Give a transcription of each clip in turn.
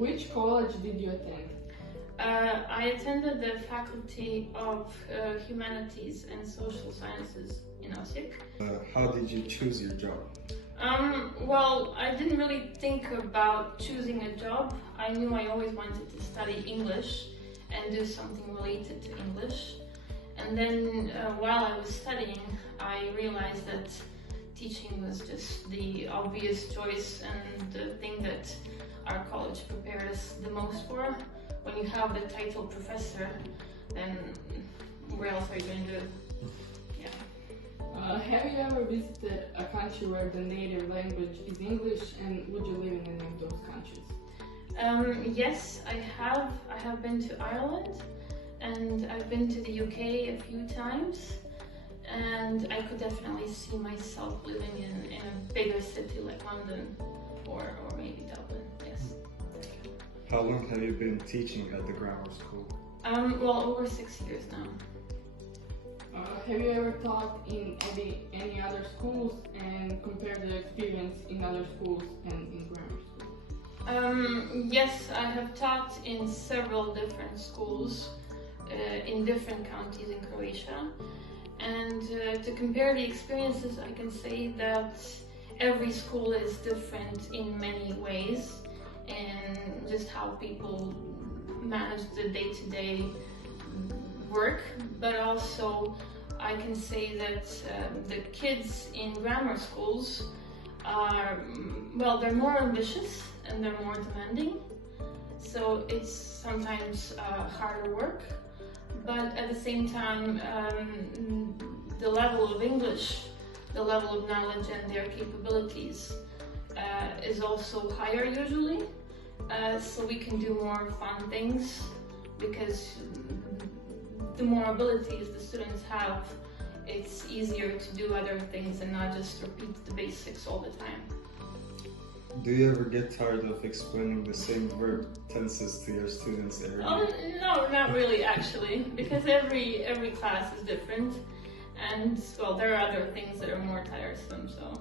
Which college did you attend? I attended the Faculty of Humanities and Social Sciences in Osijek. How did you choose your job? Well, I didn't really think about choosing a job. I knew I always wanted to study English and do something related to English. And then while I was studying, I realized that teaching was just the obvious choice and the thing that our college prepared us the most for. When you have the title professor, then where else are you going to do? Yeah. Have you ever visited a country where the native language is English, and would you live in any of those countries? Yes, I have. I have been to Ireland, and I've been to the UK a few times, and I could definitely see myself living in a bigger city like London or maybe Dublin, yes. How long have you been teaching at the grammar school? Well, over 6 years now. Have you ever taught in any other schools and compared the experience in other schools and in grammar school? Yes, I have taught in several different schools in different counties in Croatia. And to compare the experiences, I can say that every school is different in many ways, and just how people manage the day-to-day work, but also I can say that the kids in grammar schools are, well, they're more ambitious and they're more demanding, so it's sometimes harder work, but at the same time the level of English, the level of knowledge and their capabilities is also higher usually, so we can do more fun things because the more abilities the students have, it's easier to do other things and not just repeat the basics all the time. Do you ever get tired of explaining the same verb tenses to your students every day? No, not really actually, because every class is different, and well, there are other things that are more tiresome, so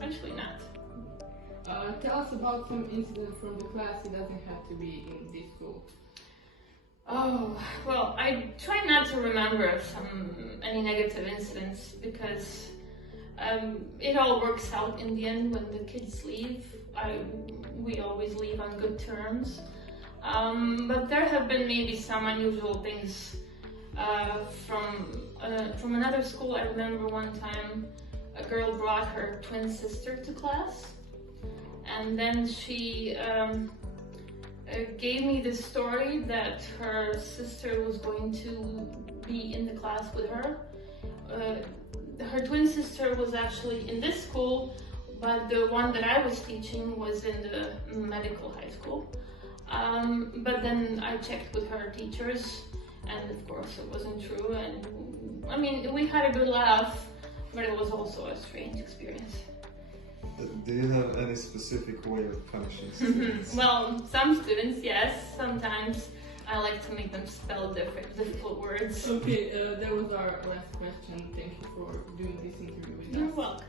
actually not. Tell us about some incident from the class. It doesn't have to be in this school. Oh, well, I try not to remember any negative incidents because it all works out in the end when the kids leave. We always leave on good terms. But there have been maybe some unusual things from another school. I remember one time a girl brought her twin sister to class, and then she gave me this story that her sister was going to be in the class with her. Her twin sister was actually in this school, but the one that I was teaching was in the medical high school. But then I checked with her teachers, and of course it wasn't true. And I mean, we had a good laugh, but it was also a strange experience. Do you have any specific way of punishing students? Well, some students, yes. Sometimes I like to make them spell difficult words. Okay, that was our last question. Thank you for doing this interview with us. You're welcome.